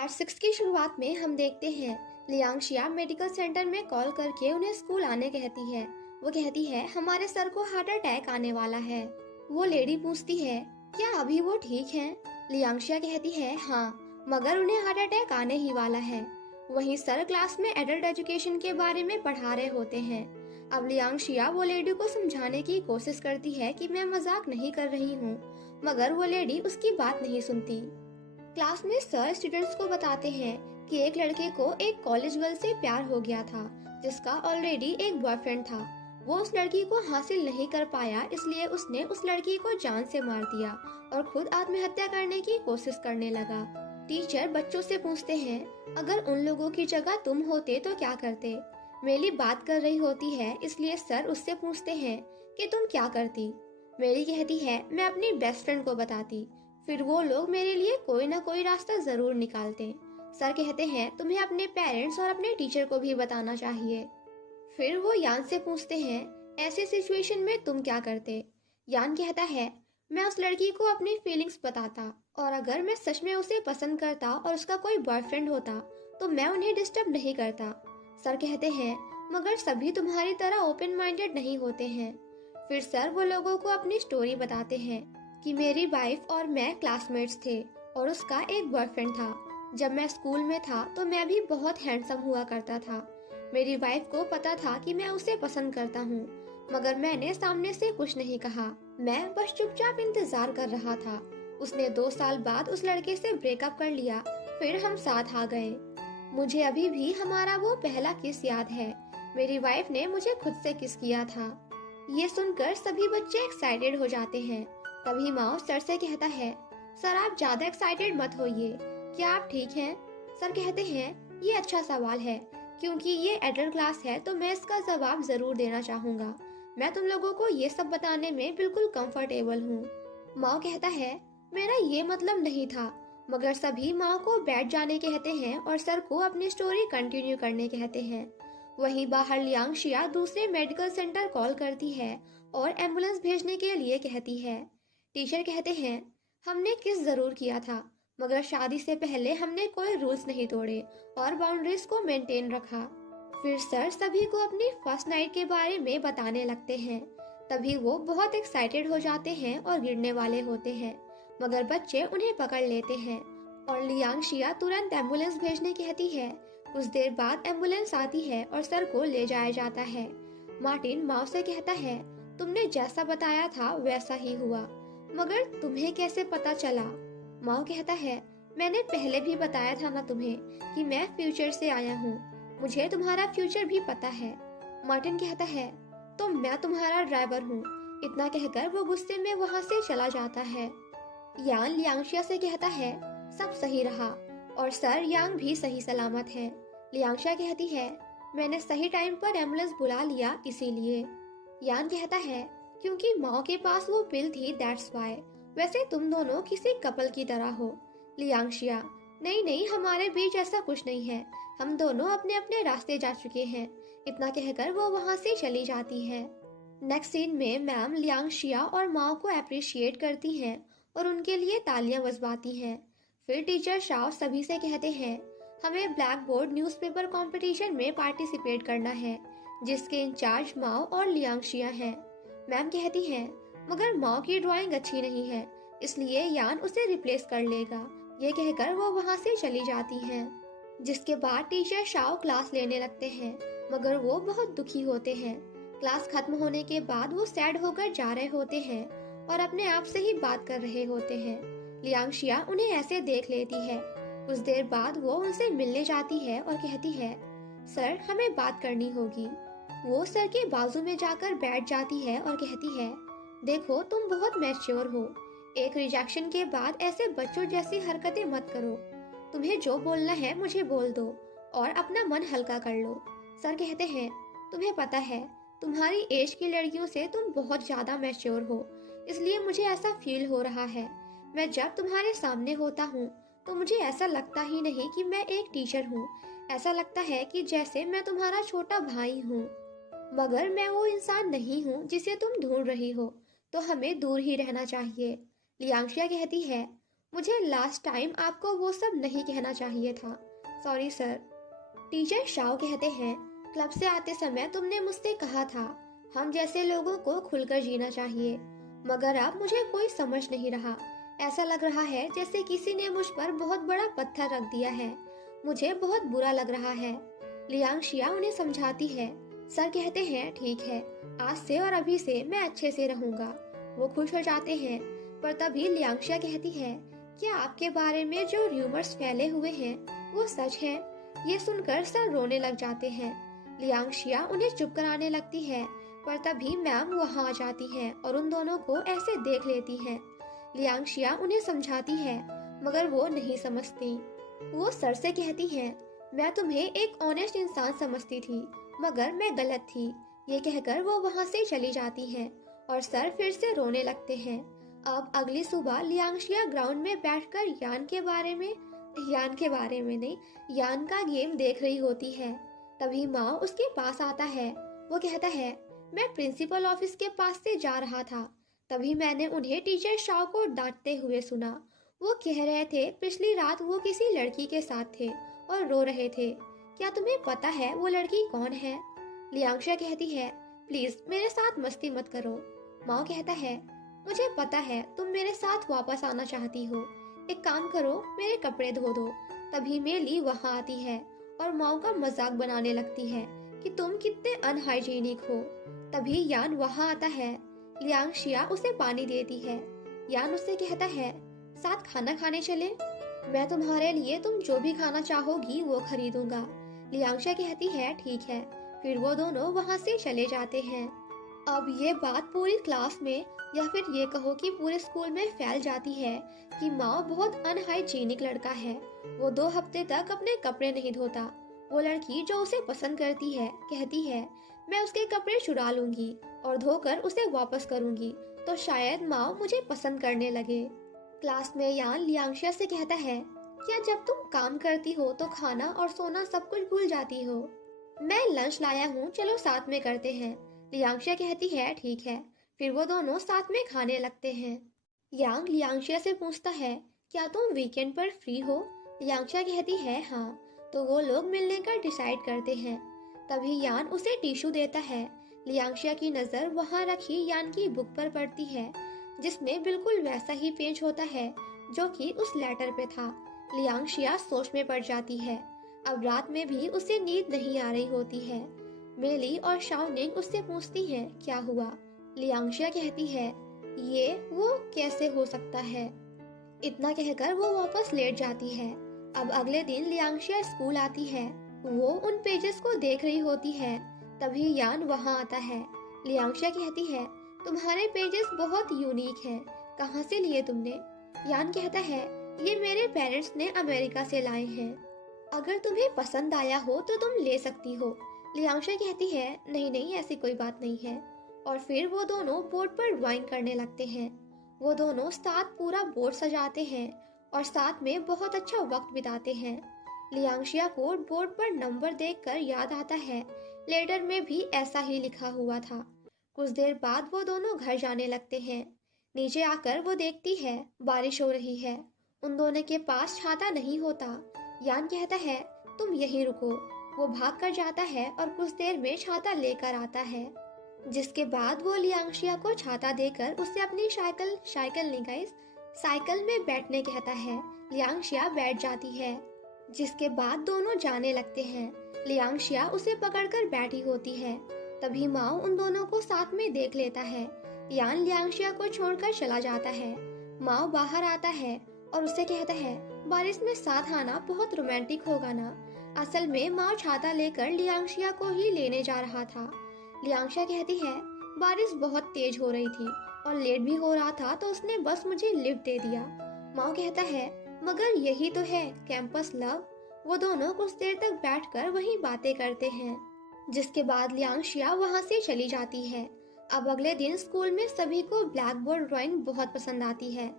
Class 6 की शुरुआत में हम देखते हैं लियांशिया मेडिकल सेंटर में कॉल करके उन्हें स्कूल आने कहती है। वो कहती है हमारे सर को हार्ट अटैक आने वाला है। वो लेडी पूछती है क्या अभी वो ठीक हैं? लियांशिया कहती है हाँ, मगर उन्हें हार्ट अटैक आने ही वाला है। वहीं सर क्लास में एडल्ट एजुकेशन के बारे में पढ़ा रहे होते हैं। अब लियांशिया वो लेडी को समझाने की कोशिश करती है कि मैं मजाक नहीं कर रही हूँ, मगर वो लेडी उसकी बात नहीं सुनती। क्लास में सर स्टूडेंट्स को बताते हैं कि एक लड़के को एक कॉलेज गर्ल से प्यार हो गया था जिसका ऑलरेडी एक बॉयफ्रेंड था। वो उस लड़की को हासिल नहीं कर पाया, इसलिए उसने उस लड़की को जान से मार दिया और खुद आत्महत्या करने की कोशिश करने लगा। टीचर बच्चों से पूछते हैं अगर उन लोगों की जगह तुम होते तो क्या करते? मेली बात कर रही होती है, इसलिए सर उससे पूछते हैं कि तुम क्या करती? मेली कहती है मैं अपनी बेस्ट फ्रेंड को बताती, फिर वो लोग मेरे लिए कोई ना कोई रास्ता जरूर निकालते। सर कहते हैं तुम्हें अपने पेरेंट्स और अपने टीचर को भी बताना चाहिए। फिर वो यान से पूछते हैं ऐसे सिचुएशन में तुम क्या करते? यान कहता है मैं उस लड़की को अपनी फीलिंग्स बताता, और अगर मैं सच में उसे पसंद करता और उसका कोई बॉयफ्रेंड होता तो मैं उन्हें डिस्टर्ब नहीं करता। सर कहते हैं मगर सभी तुम्हारी तरह ओपन माइंडेड नहीं होते हैं। फिर सर वो लोगों को अपनी स्टोरी बताते हैं कि मेरी वाइफ और मैं क्लासमेट्स थे और उसका एक बॉयफ्रेंड था। जब मैं स्कूल में था तो मैं भी बहुत हैंडसम हुआ करता था। मेरी वाइफ को पता था कि मैं उसे पसंद करता हूँ, मगर मैंने सामने से कुछ नहीं कहा। मैं बस चुपचाप इंतजार कर रहा था। उसने 2 साल बाद उस लड़के से ब्रेकअप कर लिया, फिर हम साथ आ गए। मुझे अभी भी हमारा वो पहला किस याद है। मेरी वाइफ ने मुझे खुद से किस किया था। ये सुनकर सभी बच्चे एक्साइटेड हो जाते हैं। तभी माओ सर से कहता है सर आप ज्यादा एक्साइटेड मत होइए, क्या आप ठीक हैं? सर कहते हैं ये अच्छा सवाल है, क्योंकि ये एडल्ट क्लास है तो मैं इसका जवाब जरूर देना चाहूँगा। मैं तुम लोगों को ये सब बताने में बिल्कुल कंफर्टेबल हूँ। माओ कहता है मेरा ये मतलब नहीं था, मगर सभी माओ को बैठ जाने कहते हैं और सर को अपनी स्टोरी कंटिन्यू करने कहते हैं। वहीं बाहर लियांशिया दूसरे मेडिकल सेंटर कॉल करती है और एम्बुलेंस भेजने के लिए कहती है। टीचर कहते हैं हमने किस जरूर किया था, मगर शादी से पहले हमने कोई रूल्स नहीं तोड़े और बाउंड्रीज को मेंटेन रखा। फिर सर सभी को अपनी फर्स्ट नाइट के बारे में बताने लगते हैं। तभी वो बहुत एक्साइटेड हो जाते हैं और गिरने वाले होते हैं, मगर बच्चे उन्हें पकड़ लेते हैं और लियांशिया तुरंत एम्बुलेंस भेजने कहती है। कुछ देर बाद एम्बुलेंस आती है और सर को ले जाया जाता है। मार्टिन माँ से कहता है तुमने जैसा बताया था वैसा ही हुआ, मगर तुम्हें कैसे पता चला? माँ कहता है मैंने पहले भी बताया था ना तुम्हें कि मैं फ्यूचर से आया हूँ, मुझे तुम्हारा फ्यूचर भी पता है। मार्टिन कहता है तो मैं तुम्हारा ड्राइवर हूँ। इतना कहकर वो गुस्से में वहाँ से चला जाता है। यान लियांशिया से कहता है सब सही रहा और सर यांग भी सही सलामत है। लियांशिया कहती है मैंने सही टाइम पर एम्बुलेंस बुला लिया इसीलिए। यान कहता है क्योंकि माँ के पास वो पिल थी, दैट्स वाई। वैसे तुम दोनों किसी कपल की तरह हो। लियांशिया नहीं नहीं, हमारे बीच ऐसा कुछ नहीं है, हम दोनों अपने अपने रास्ते जा चुके हैं। इतना कहकर वो वहाँ से चली जाती है। नेक्स्ट सीन में मैम लियांशिया और माँ को अप्रिशिएट करती हैं और उनके लिए तालियां बजवाती हैं। फिर टीचर शाओ सभी से कहते हैं हमें ब्लैक बोर्ड न्यूज़पेपर कंपटीशन में पार्टिसिपेट करना है, जिसके इंचार्ज माओ और लियांशिया हैं। मैम कहती हैं मगर माओ की ड्राइंग अच्छी नहीं है, इसलिए यान उसे रिप्लेस कर लेगा। ये कहकर वो वहाँ से चली जाती हैं। जिसके बाद टीचर शाओ क्लास लेने लगते हैं, मगर वो बहुत दुखी होते हैं। क्लास खत्म होने के बाद वो सैड होकर जा रहे होते हैं और अपने आप से ही बात कर रहे होते हैं। लियांशिया उन्हें ऐसे देख लेती है। कुछ देर बाद वो उनसे मिलने जाती है और कहती है सर हमें बात करनी होगी। वो सर के बाजू में जाकर बैठ जाती है और कहती है देखो तुम बहुत मैच्योर हो, एक रिजेक्शन के बाद ऐसे बच्चों जैसी हरकतें मत करो। तुम्हें जो बोलना है मुझे बोल दो और अपना मन हल्का कर लो। सर कहते हैं तुम्हें पता है तुम्हारी एज की लड़कियों से तुम बहुत ज्यादा मैच्योर हो, इसलिए मुझे ऐसा फील हो रहा है। मैं जब तुम्हारे सामने होता हूँ तो मुझे ऐसा लगता ही नहीं कि मैं एक टीचर हूँ, ऐसा लगता है कि जैसे मैं तुम्हारा छोटा भाई हूँ। मगर मैं वो इंसान नहीं हूँ जिसे तुम ढूंढ रही हो, तो हमें दूर ही रहना चाहिए। लियांशिया कहती है मुझे लास्ट टाइम आपको वो सब नहीं कहना चाहिए था। Sorry sir. टीचर शाओ कहते हैं, क्लब से आते समय तुमने मुझसे कहा था हम जैसे लोगों को खुलकर जीना चाहिए, मगर अब मुझे कोई समझ नहीं रहा। ऐसा लग रहा है जैसे किसी ने मुझ पर बहुत बड़ा पत्थर रख दिया है। मुझे बहुत बुरा लग रहा है। लियांग शिया उन्हें समझाती है। सर कहते हैं, ठीक है, आज से और अभी से मैं अच्छे से रहूंगा। वो खुश हो जाते हैं, पर तभी लियांग शिया कहती है, क्या आपके बारे में जो र्यूमर्स फैले हुए हैं वो सच है? ये सुनकर सर रोने लग जाते हैं। लियांग शिया उन्हें चुप कराने लगती है, पर तभी मैम वहां आ जाती हैं और उन दोनों को ऐसे देख लेती हैं। लियांग शिया उन्हें समझाती है, मगर वो नहीं समझती। वो सर से कहती है, मैं तुम्हें एक ऑनेस्ट इंसान समझती थी, मगर मैं गलत थी। ये कहकर वो वहां से चली जाती हैं और सर फिर से रोने लगते हैं। अब अगली सुबह लियांग शिया ग्राउंड में बैठकर यान का गेम देख रही होती है। तभी माँ उसके पास आता है। वो कहता है, मैं प्रिंसिपल ऑफिस के पास से जा रहा था, तभी मैंने उन्हें टीचर शाओ को डांटते हुए सुना। वो कह रहे थे पिछली रात वो किसी लड़की के साथ थे और रो रहे थे। क्या तुम्हें पता है वो लड़की कौन है? लियांगशा कहती है, प्लीज मेरे साथ मस्ती मत करो। माओ कहता है, मुझे पता है तुम मेरे साथ वापस आना चाहती हो। एक काम करो, मेरे कपड़े धो दो। तभी मेली वहां आती है और माओ का मजाक बनाने लगती है कि तुम कितने अनहाइजीनिक हो। तभी यान वहां आता है। लियांग शिया उसे पानी देती है। यान उससे कहता है, साथ खाना खाने चले? मैं तुम्हारे लिए तुम जो भी खाना चाहोगी वो खरीदूंगा। लियांगशा कहती है, ठीक है। फिर वो दोनों वहां से चले जाते हैं। अब ये बात पूरी क्लास में या फिर ये कहो कि पूरे स्कूल में फैल जाती है कि माओ बहुत अनहाइजीनिक लड़का है। वो 2 हफ्ते तक अपने कपड़े नहीं धोता। वो लड़की जो उसे पसंद करती है कहती है, मैं उसके कपड़े चुरा लूंगी और धोकर उसे वापस करूंगी, तो शायद माओ मुझे पसंद करने लगे। क्लास में यान लियांगशा से कहता है, क्या जब तुम काम करती हो तो खाना और सोना सब कुछ भूल जाती हो? मैं लंच लाया हूँ, चलो साथ में करते हैं। लियांगशा कहती है, ठीक है। फिर वो दोनों साथ में खाने लगते हैं। यांग लियांगशा से पूछता है, क्या तुम वीकेंड पर फ्री हो? लियांगशा कहती है, हाँ। तो वो लोग मिलने का डिसाइड करते हैं। तभी यान उसे टिश्यू देता है। लियांगशा की नजर वहां रखी यान की बुक पर पड़ती है, जिसमें बिल्कुल वैसा ही पेज होता है जो कि उस लेटर पे था। लियांगशिया सोच में पड़ जाती है। अब रात में भी उसे नींद नहीं आ रही होती है। मेली और शाओनिंग उससे पूछती हैं, क्या हुआ? लियांगशिया कहती है, ये वो कैसे हो सकता है? इतना कहकर वो वापस लेट जाती है। अब अगले दिन लियांगशिया स्कूल आती है। वो उन पेजेस को देख रही होती है। तभी यान वहां आता है। लियांगशिया कहती है, तुम्हारे पेजेस बहुत यूनिक हैं, कहाँ से लिए तुमने? यान कहता है, ये मेरे पेरेंट्स ने अमेरिका से लाए हैं, अगर तुम्हें पसंद आया हो तो तुम ले सकती हो। लियांगशा कहती है, नहीं नहीं, ऐसी कोई बात नहीं है। और फिर वो दोनों बोर्ड पर ड्राइंग करने लगते हैं। वो दोनों साथ पूरा बोर्ड सजाते हैं और साथ में बहुत अच्छा वक्त बिताते हैं। लियांगशिया को बोर्ड पर नंबर देखकर याद आता है, लेटर में भी ऐसा ही लिखा हुआ था। कुछ देर बाद वो दोनों घर जाने लगते हैं। नीचे आकर वो देखती है बारिश हो रही है। उन दोनों के पास छाता नहीं होता। यान कहता है, तुम यहीं रुको। वो भाग कर जाता है और कुछ देर में छाता लेकर आता है, जिसके बाद वो लियांगशिया को छाता देकर उसे अपनी साइकिल में बैठने कहता है। लियांगशिया बैठ जाती है, जिसके बाद दोनों जाने लगते हैं। लियांगशिया उसे पकड़कर बैठी होती है। तभी माओ उन दोनों को साथ में देख लेता है। यान लियांगशिया को छोड़कर चला जाता है। माओ बाहर आता है और उसे कहता है, बारिश में साथ आना बहुत रोमांटिक होगा ना? असल में माओ छाता लेकर लियांगशिया को ही लेने जा रहा था। लियांगशिया कहती है, बारिश बहुत तेज हो रही थी और लेट भी हो रहा था, तो उसने बस मुझे लिफ्ट दे दिया। माओ कहता है, मगर यही तो है कैंपस लव। वो दोनों कुछ देर तक बैठकर वहीं बातें करते हैं, जिसके बाद लियांगशिया वहां से चली जाती है। अब अगले दिन स्कूल में सभी को ब्लैक बोर्ड ड्राइंग बहुत पसंद आती है।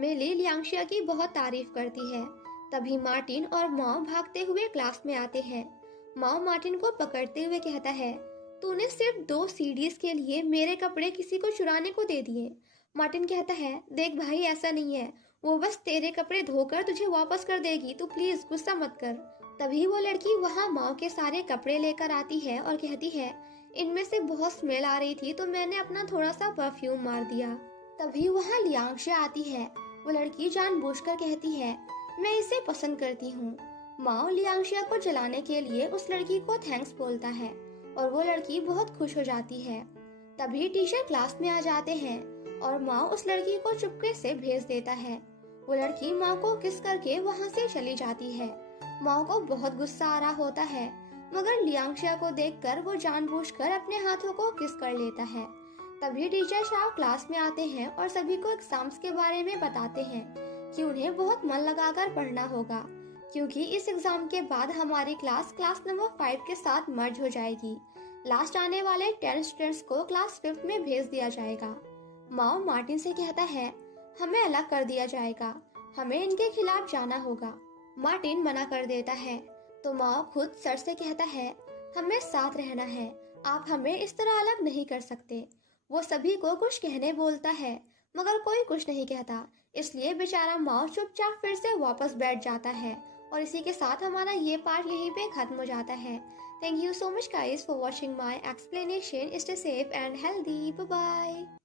मेली लियांगशिया की बहुत तारीफ करती है। तभी मार्टिन और माओ भागते हुए क्लास में आते हैं। माओ मार्टिन को पकड़ते हुए कहता है, तूने सिर्फ 2 सीडीज के लिए मेरे कपड़े किसी को चुराने को दे दिए। मार्टिन कहता है, देख भाई, ऐसा नहीं है, वो बस तेरे कपड़े धोकर तुझे वापस कर देगी, तू प्लीज गुस्सा मत कर। तभी वो लड़की वहाँ माँ के सारे कपड़े लेकर आती है और कहती है, इनमें से बहुत स्मेल आ रही थी तो मैंने अपना थोड़ा सा परफ्यूम मार दिया। तभी वहाँ लियांगशा आती है। वो लड़की जानबूझकर कहती है, मैं इसे पसंद करती हूँ। माओ लियांगशा को जलाने के लिए उस लड़की को थैंक्स बोलता है और वो लड़की बहुत खुश हो जाती है। तभी टीचर क्लास में आ जाते हैं और माओ उस लड़की को चुपके से भेज देता है। वो लड़की माँ को किस करके वहाँ से चली जाती है। माँ को बहुत गुस्सा आ रहा होता है, मगर लियांगशा को देखकर वो जानबूझकर अपने हाथों को किस कर लेता है। तभी टीचर शाओ क्लास में आते हैं और सभी को एग्जाम्स के बारे में बताते हैं कि उन्हें बहुत मन लगाकर पढ़ना होगा, क्योंकि इस एग्जाम के बाद हमारी क्लास नंबर 5 के साथ मर्ज हो जाएगी। लास्ट आने वाले 10 स्टूडेंट्स को क्लास 5 में भेज दिया जाएगा। माओ मार्टिन से कहता है, हमें अलग कर दिया जाएगा, हमें इनके खिलाफ जाना होगा। मार्टिन मना कर देता है तो माओ खुद सर से कहता है, हमें साथ रहना है, आप हमें इस तरह अलग नहीं कर सकते। वो सभी को कुछ कहने बोलता है मगर कोई कुछ नहीं कहता, इसलिए बेचारा माओ चुपचाप फिर से वापस बैठ जाता है। और इसी के साथ हमारा ये पार्ट यहीं पे खत्म हो जाता है। Thank you so much guys for watching my explanation. Stay safe and healthy. Bye bye.